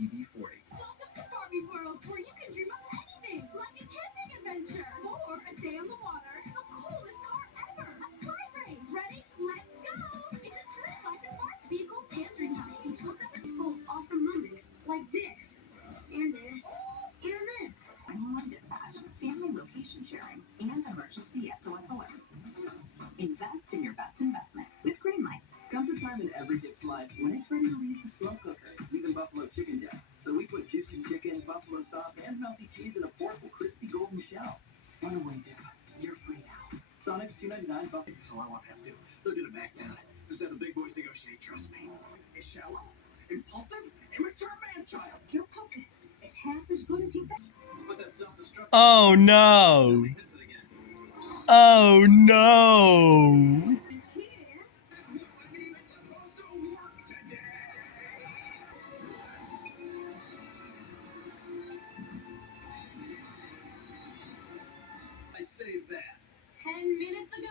TV40. Welcome to Barbie's world, where you can dream of anything, like a camping adventure, or a day on the water, the coolest car ever, a fly race. Ready? Let's go! It's a true life and Barbie vehicles and dream house. Each looks up at full of awesome moments, like this, and this, and this. 911 dispatch, family location sharing, and emergency SOS alerts. Invest in your best investment with Greenlight. Comes a time in every dip's life when it's ready to leave the slow cooker, even buffalo chicken dip. So we put juicy chicken, buffalo sauce, and melty cheese in a portable crispy golden shell. Runaway dip. You're free now. Sonic $2.99 buffalo. Oh, I won't have to. They're gonna back down. This is how the big boys negotiate, trust me. It's shallow, impulsive, immature man-child. Your token is half as good as your best. But that self-destruct. Oh no! Hits it again. Oh no! Here, Wasn't even supposed to work today. I say that. 10 minutes ago,